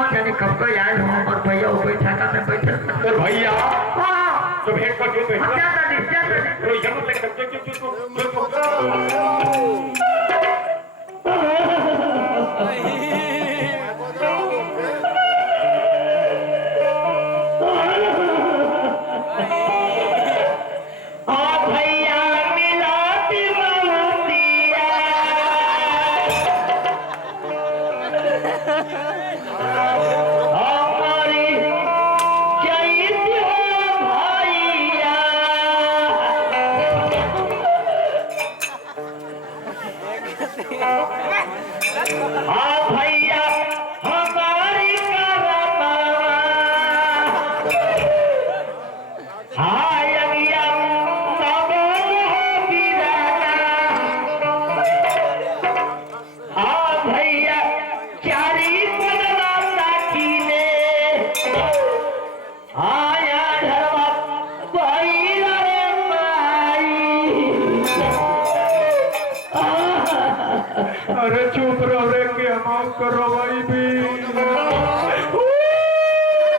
न जाने कब को याद हो और भैया ऊपर छाता में बैठे तो भैया हां तो भेंट कर दे हम जाता नहीं तो जन्म तक भैया हमारी भैया चारी आया अरे चुप रहो रे कि हम करो भाई भी